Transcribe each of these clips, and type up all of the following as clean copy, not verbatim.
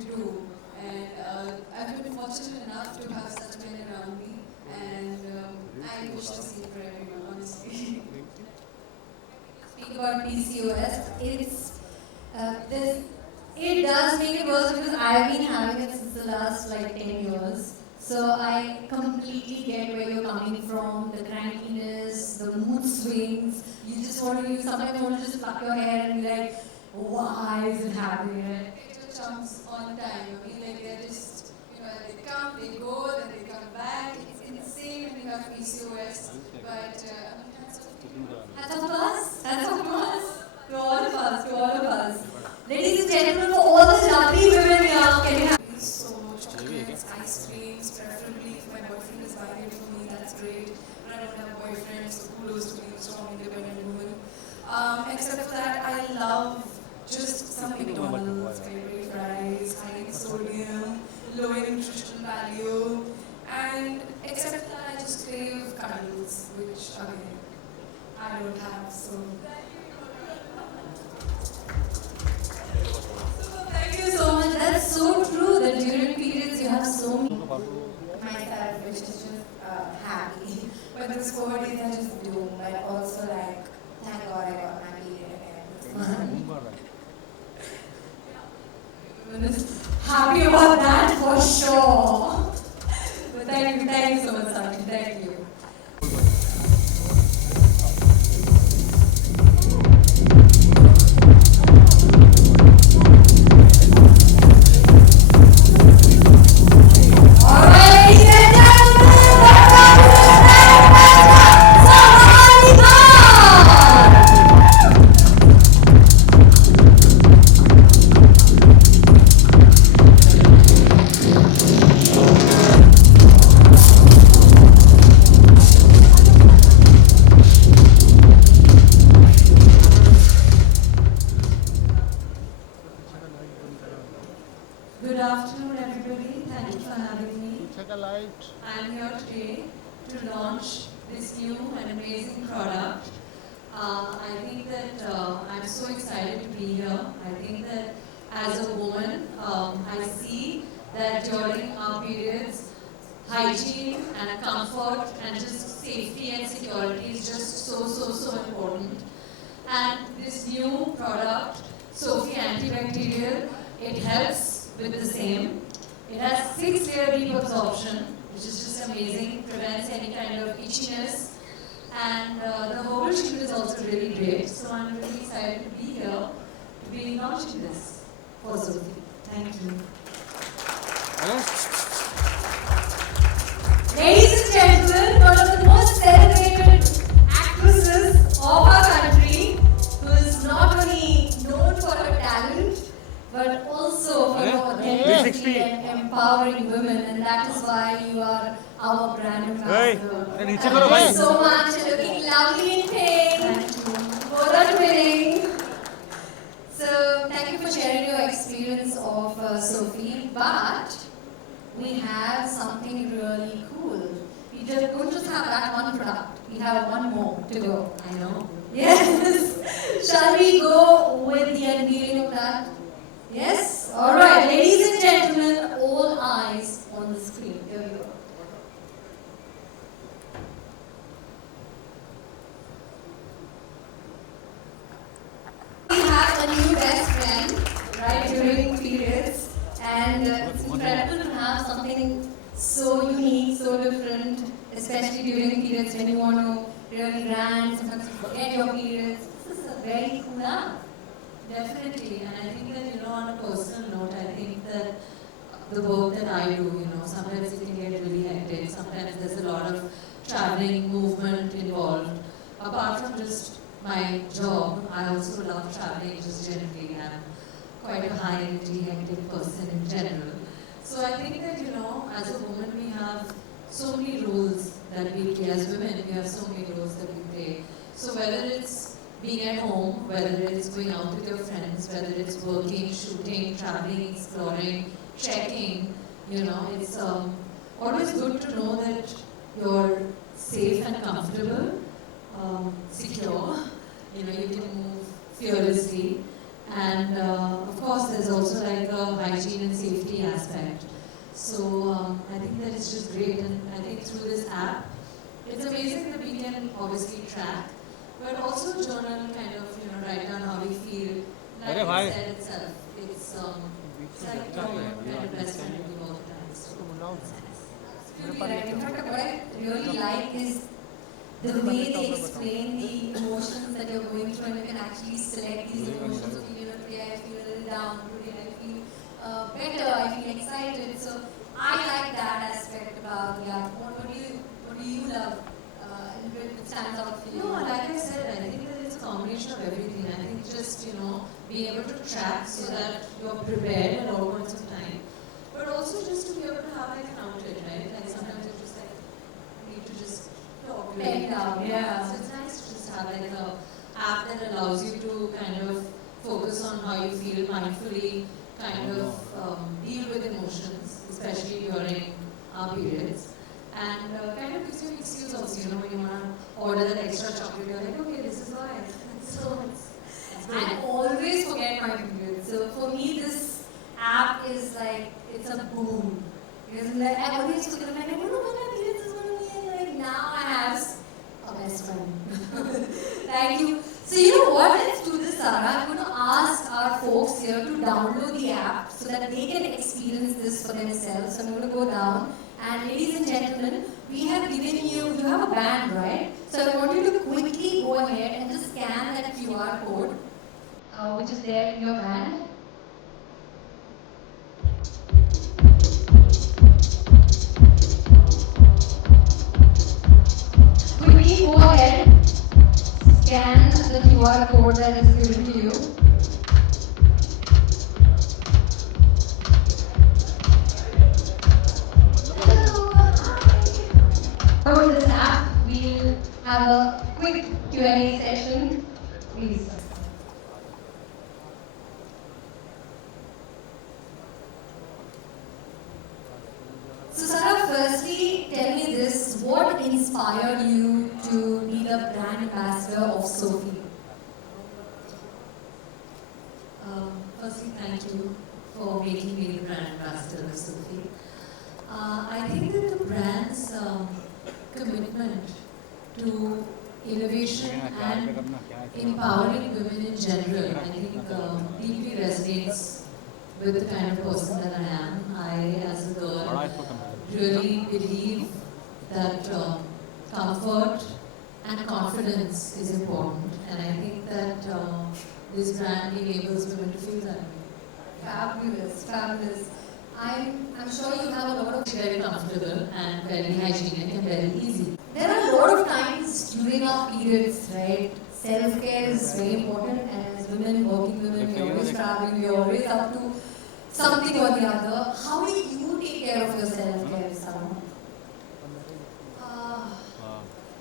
to do. And I've been fortunate enough to have such men around me, and I wish the same for everyone, honestly. Speak about PCOS, this, it does make it worse because I've been having it since the last like 10 years. So I completely get where you're coming from, the crankiness, the mood swings. You just want to, sometimes you want to just pluck your hair and be like, why is it happening? And it just jumps on time. I mean, like they're just, they come, they go, then they come back. It's insane when you have PCOS. But I mean, hats off to us. Hats off to us. To all of us. To all of us. Ladies and gentlemen, for all the lovely women here, can you have so chocolates, ice creams, preferably if my boyfriend is buying it for me, that's great. But I don't have a boyfriend, so kudos to me, strong, independent woman. Except for that, I love just some McDonald's, cranberry fries, high in sodium, low in nutritional value, and except for that, I just crave cuddles, which again, I don't have, so. Thank you so much. That's so true that during periods you have so many. Myself, which is just happy. But those 4 days are just doom. But also like, thank God I got my period again. Happy about that for sure. But thank you so much, Sara. Thank you. Good afternoon, everybody. Thank you for having me. I'm here today to launch this new and amazing product. I think that I'm so excited to be here. I think that as a woman, I see that during our periods, hygiene and comfort and just safety and security is just so important. And this new product, Sophie Antibacterial, it helps with the same. It has 6-layer deep absorption, which is just amazing, prevents any kind of itchiness, and the whole sheet is also really great. So I'm really excited to be here to be launching this for Sophie. Thank you. Ladies and gentlemen, one of the most celebrated actresses of our country, who is not only known for her talent, but also for her authenticity and empowering women, and that is why you are our brand ambassador. Thank you so much, looking lovely in pink. Both are twinning. So thank you for sharing your experience of Sophie, but we have something really cool. We don't just have that one product, we have one more to go. I know. Yes. Shall we go with the unveiling of that? Yes? Alright, ladies and gentlemen, all eyes on the screen. Here we go. We have a new best friend, right, during periods, and it's incredible to have something so unique, so different, especially during periods when you want to really rant, sometimes you forget your periods. This is a very cool app. Definitely, and I think that, on a personal note, I think that the work that I do, sometimes it can get really hectic, sometimes there's a lot of traveling, movement involved. Apart from just my job, I also love traveling just generally. I'm quite a high energy, hectic person in general. So I think that, as a woman, we have so many roles that we play. As women, we have so many roles that we play. So whether it's being at home, whether it's going out with your friends, whether it's working, shooting, traveling, exploring, trekking, it's always good to know that you're safe and comfortable, secure, you can move fearlessly, And of course, there's also like a hygiene and safety aspect. So I think that it's just great, and I think through this app, it's amazing that we can obviously track, but also journal, kind of, write down how we feel. Like I said itself, it's like kind of best friend to all the time. So it's nice. Absolutely right. In fact, what I really like is the way they explain the emotions that you're going through, and you can actually select these emotions. Okay, today I feel a little down, today I feel better, I feel excited. So I like that aspect about the app. What do you love? A little bit that stands out for you? No, like I said, I think that it's a combination of everything. I think just, being able to track so that you're prepared at all points of time. But also just to be able to have like an outlet, right? Like sometimes you just like need to just talk. Bend down, yeah. So it's nice to just have like a app that allows you to kind of focus on how you feel mindfully, kind of deal with emotions, especially during our periods. And kind of gives you an excuse also, when you want to order that extra chocolate, you're like, okay, this is why. So it's great. I always forget my period. So for me, this app is like, it's a boom. Because like, I always forget, I'm like, I don't know when my period is going to be. And like, now I have a best friend. Thank you. So you know what? Let's do this, Sara. I'm going to ask our folks here to download the app so that they can experience this for themselves. So I'm going to go down. And ladies and gentlemen, we have given you have a band, right? So I want you to quickly go ahead and just scan that QR code, which is there in your band. Quickly go ahead, scan the QR code that is given to you. Download this app. We'll have a quick Q&A session. Please. So Sara, firstly, tell me this. What inspired you to be the brand ambassador of Sophie? Firstly, thank you for making me the brand ambassador of Sophie. I think that the brand's commitment to innovation and empowering women in general, I think deeply resonates with the kind of person that I am. I, as a girl, really believe that comfort and confidence is important, and I think that this brand enables women to feel that way. Fabulous, fabulous. I'm sure you have a lot of. Very comfortable and very hygienic and very easy. There are a lot of times during our periods, right? Self-care is very important, and as women, working women, we're always traveling, we're always up to something or the other. How do you take care of your self-care, Sara?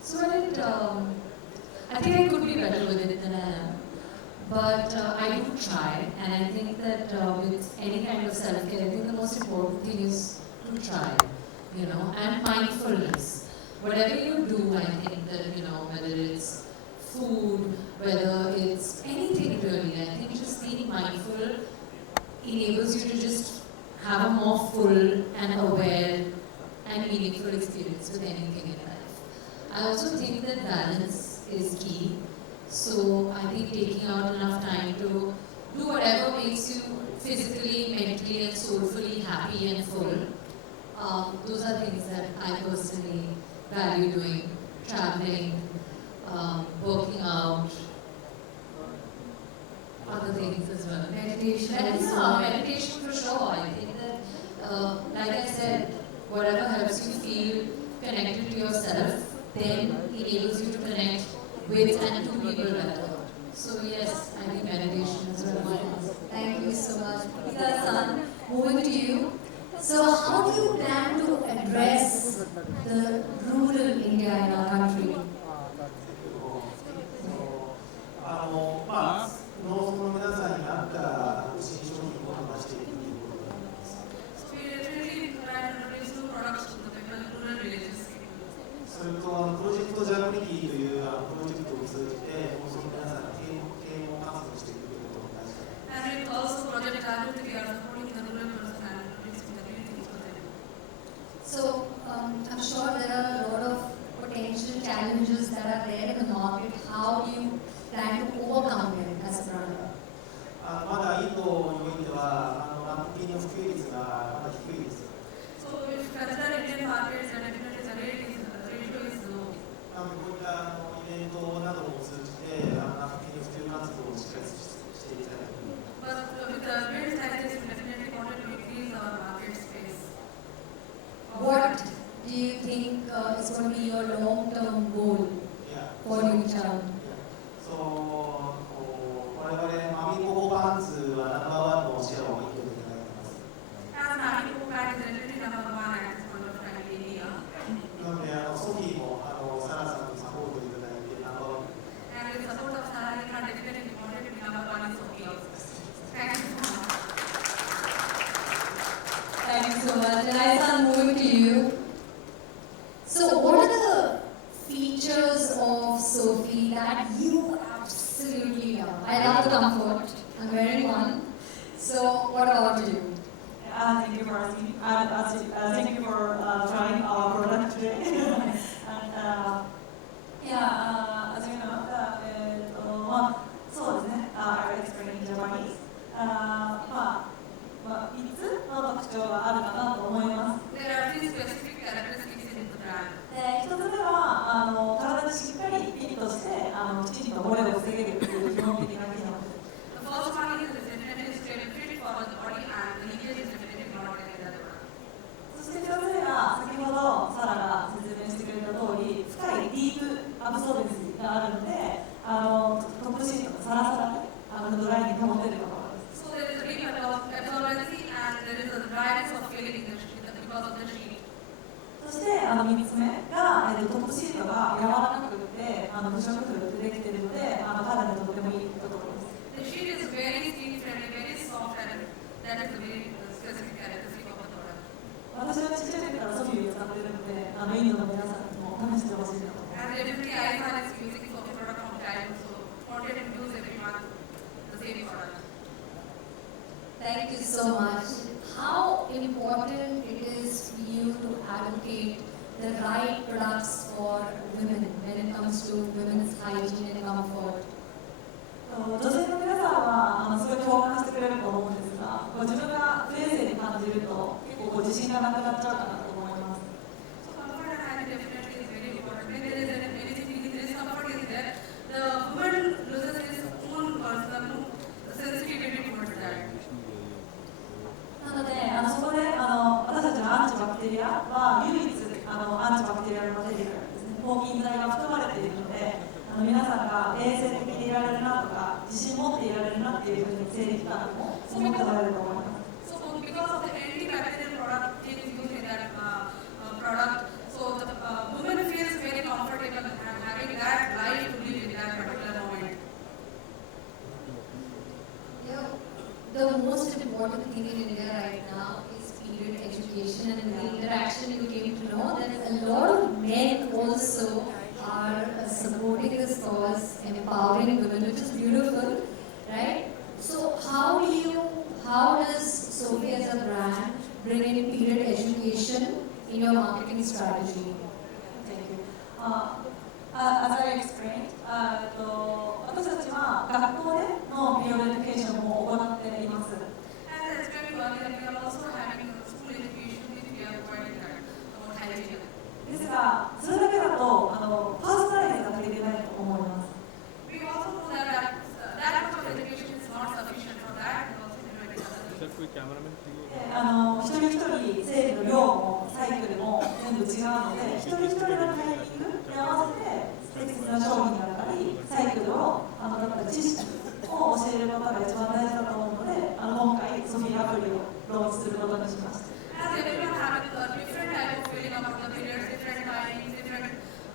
So I think I could be better with it than I am. But I do try, and I think that with any kind of self-care, I think the most important thing is to try, and mindfulness. Whatever you do, I think that, whether it's food, whether it's anything really, I think just being mindful enables you to just have a more full and aware and meaningful experience with anything in life. I also think that balance is key. So I think taking out enough time to do whatever makes you physically, mentally and soulfully happy and full. Those are things that I personally value doing. Traveling, working out, other things as well. Meditation. Meditation for sure. I think that, like I said, whatever helps you feel connected to yourself, then enables you to connect with and to people better. So yes, I think meditation is one of my things. Thank you so much. San, moving to you. So how do you plan to address the rural India in our country? 農村の皆さんに合った新商品を出していくということなんです。それとプロジェクトジャグリティというプロジェクトを通じて農村の皆さんが啓蒙活動していくということが大事だと思います。普及率がまだ低いです。So if consider Indian markets, then definitely the ratio is low. なのでこういったイベントなどを通じて普及活動をしっかりしていきたいと思います。 But with the events like this, we definitely wanted to increase our market space. What do you think is going to be your long-term goal for Unicham? 我々マミココパンツはナンバーワンのシェアを持っていただいてます。 As Nani Copat is definitely number one at this point of time in India. なのでソフィーもサラさんのサポートをいただいてナンバーワン。 And with the support of Sara, we can definitely wanted to be number one in Sophia. Thank you so much. Thank you so much. And I start moving to you. So, what are the features of Sophie that you absolutely love? I love the comfort. I'm wearing one. So, what about you? Thank you for asking. Thank you for trying our product today. And yeah, as you know, そうですね。I will explain in Japanese. 3つの特徴があるかなと思います。 There are three specific characteristics in the brand. 1つ目は体にしっかりフィットしてきちんと漏れを防げるという基本的な機能です。 The first one is definitely fit for the body and the leakage is definitely not in the product. そして2つ目は先ほどサラが説明してくれた通り深いディープアブソルベンスがあるのでトップシートがサラサラでドライに保てるところです。 So there is a deep absorbency and there is a dryness of feeling in the sheet because of the sheet. そして3つ目がトップシートが柔らかくて不織布でできているので肌にとってもいいところです。 The sheet is very skin friendly, very soft and that is a very specific characteristic of the product. 私はちっちゃい時からソフィーを使っているのでインドの皆さんにも試してほしいなと思います。 And definitely Aisan is using Sophie product from time, so wanted to use every month the same product. Thank you so much. How important it is for you to advocate the right products for women when it comes to women's hygiene and comfort? 女性の皆さんはすごい共感してくれると思うんですが、自分が不衛生に感じると結構自信がなくなっちゃうかなと思います。 So comfort and hygiene definitely is very important. When there is anything, there is comfort is there, the woman loses his own personal sensitivity towards that. なのでそこで私たちのアンチバクテリアは唯一アンチバクテリアのマテリアルですね、抗菌剤が含まれているので皆さんが衛生的にいられるなとか自信持っていられるなっていうふうに生理期間も思ってもらえると思います。 So because of the antibacterial product is used in that product, so the woman feels very comfortable and having that life to live in that particular moment. The most important thing in India right now is period education, and in the interaction you came to know that a lot of men also are supporting this cause, empowering women, which is beautiful, right? So how does Sophie as a brand bring in period education in your marketing strategy? Thank you. As I explained, 私たちは学校でのピリオドエデュケーションも行っています。 As I explained earlier, we are also having a school education which we are providing that about hygiene. ですが、それだけだとパーソナライズが足りてないと思います。 We also know that that much of education is not sufficient for that. We also implement other things. 一人一人生理の量もサイクルも全部違うので、一人一人のタイミングに合わせて適切な商品だったりサイクルをだったり知識を教えることが一番大事だと思うので、今回ソフィーアプリをローンチすることにしました。 As everyone having a different type of feeling about the periods, different timings, different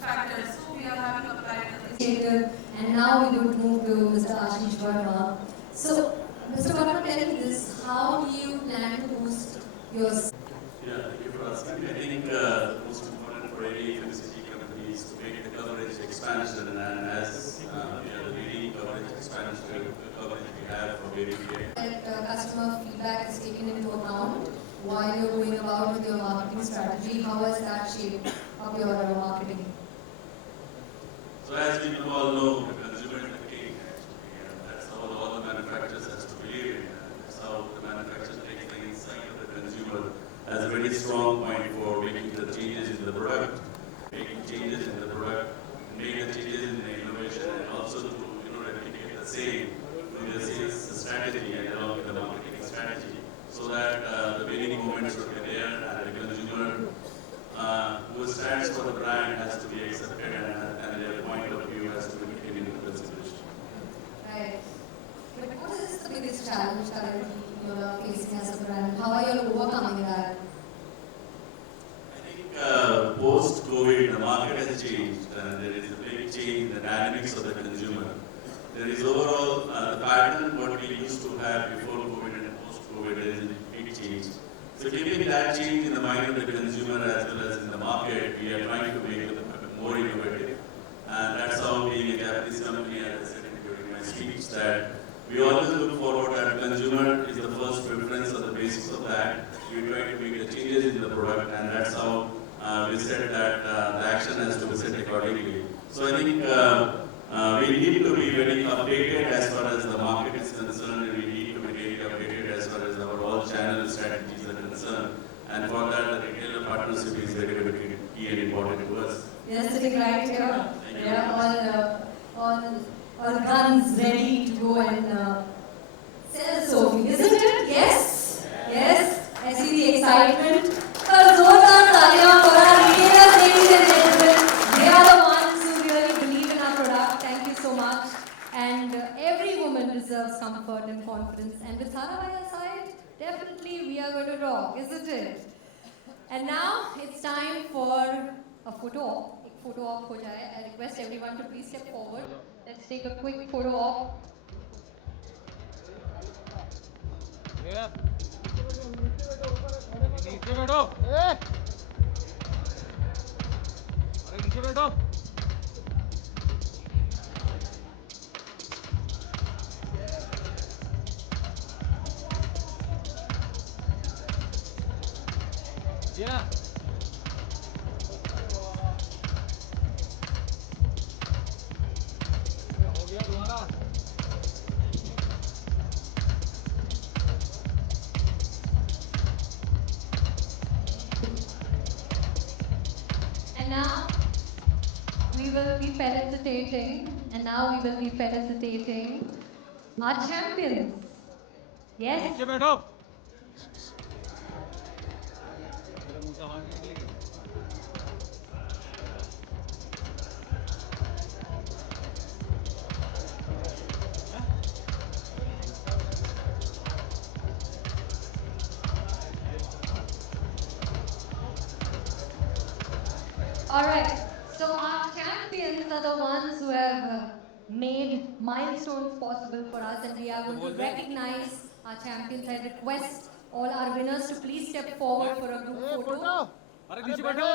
factors, so we are having applied this. And now we would move to Mr. Ashish Verma. So, Mr. Verma, tell me this, how do you plan to boost your... Yeah, thank you for asking. I think the most important for any FMCG company is to make the coverage expansion, and as the leading coverage expansion coverage we have for very That customer feedback is taken into account while you're going about with your marketing strategy. How has that shaped up your marketing? So as we all know, the consumer is the king actually, and that's how all the manufacturers has to believe in. That's how the manufacturers take things inside as a very strong point for making the changes in the product, making changes in the product, making the changes in the innovation, and also to replicate the same with the sales strategy and along with the marketing strategy, so that the winning moment should be there and the consumer who stands for the brand has to be accepted and their point of view has to be taken into consideration. Right. But what is the biggest challenge currently you are facing as a brand? How are you overcoming that? I think post-COVID, the market has changed. There is a big change in the dynamics of the consumer. There is overall the pattern what we used to have before COVID and post-COVID. There is a big change. So keeping that change in the mind of the consumer as well as in the market, we are trying to make it more innovative. And that's how being a Japanese company, as I said during my speech, that we always look forward that consumer is the first preference or the basis of that. We try to make the changes in the product, and that's how we said that the action has to be set accordingly. So I think we need to be very updated as far as the market is concerned, and we need to be very updated as far as our all channel strategies are concerned. And for that, the retailer partnership is very, very key and important to us. They're sitting right here. Thank you. They are all guns ready to go and sell Sophie, isn't it? Yes? Yes? I see the excitement. Well, Zordar Talia for our retailers, ladies and gentlemen. They are the ones who really believe in our product. Thank you so much. And every woman deserves comfort and confidence. And with Sara by your side, definitely we are going to rock, isn't it? And now it's time for a photo op. एक photo op हो जाए. I request everyone to please step forward. Let's take a quick photo op. नीचे बैठो अरे नीचे बैठो ये ना हो गया दूंगा And now we will be felicitating. And now we will be felicitating our champions. Yes? नीचे बैठो मेरे मुंह से आवाज निकलेगी Alright, so our champions are the ones who have made milestones possible for us, and we are going to recognize our champions. I request all our winners to please step forward for a group photo. अरे नीचे बैठो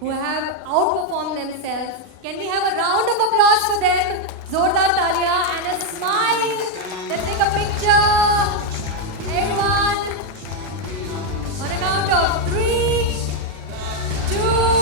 Who have outperformed themselves. Can we have a round of applause for them? Zordar Talia and a smile. Let's take a picture. Everyone. On a count of 3, 2,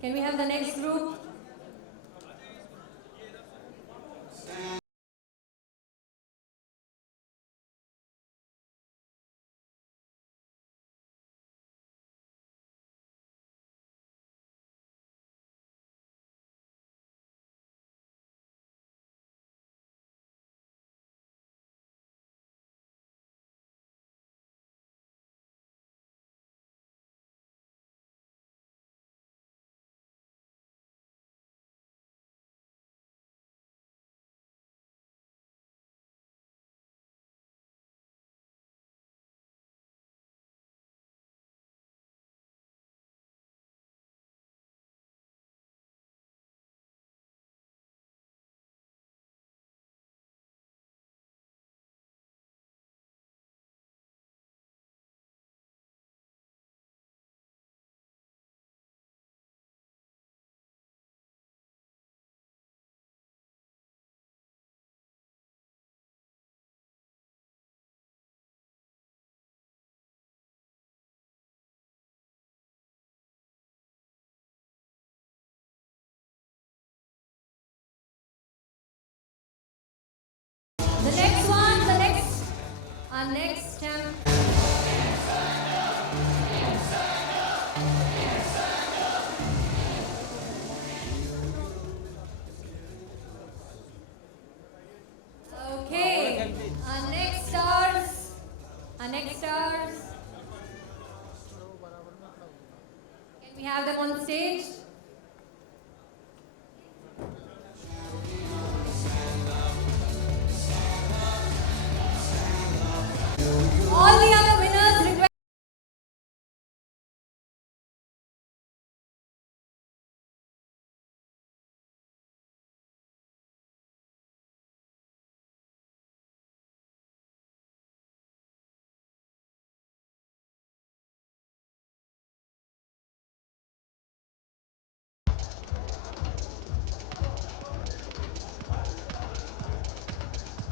can we have the next group? Our next champ. Okay, our next stars. Our next stars. Can we have them on the stage? All the other winners request.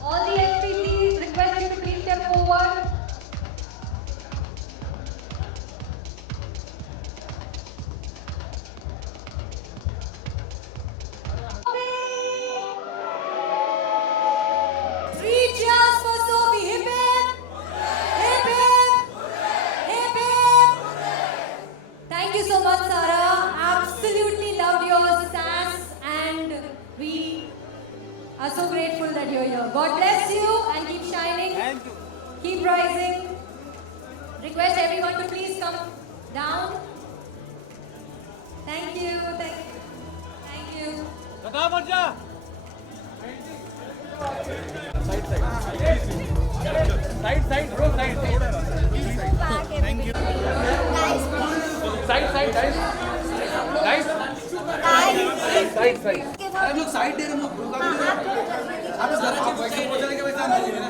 All the SPCs request you to please step forward. Three cheers for Sophie. Hip hip! Hip hip! Hip hip! Thank you so much, Sara. Absolutely loved your sass, and we are so grateful that you're here. God bless you and keep shining. Thank you. Keep rising. Request everyone to please come down. Thank you. Thank you. Kaka Marja. Side, bro, side. Thank you. Side, guys. Side. हम लोग side दे रहे हैं, हम लोग रुका भी नहीं रहे। आप इस तरह के पैसे पहुंचाने के वैसे नहीं है ना।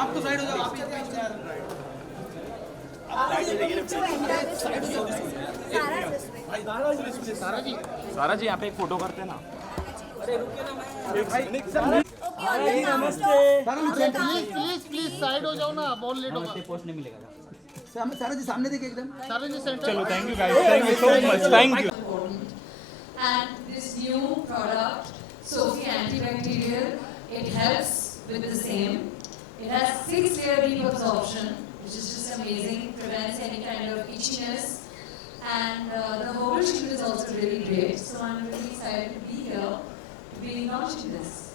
आप तो साइड हो जाओ, आप चलते हैं यार। सारा जी यहाँ पे एक फोटो करते ना। प्लीज साइड हो जाओ ना, बॉल लेट होगा। पोस्ट नहीं मिलेगा। सारा जी सामने देखिए एकदम। सारा जी सेंटर। चलो, thank you guys, thank you so much, thank you. And this new product, Sophie Antibacterial, it helps with the same. It has 6-layer deep absorption, which is just amazing, prevents any kind of itchiness, and the whole sheet is also really great. So I'm really excited to be here to be launching this.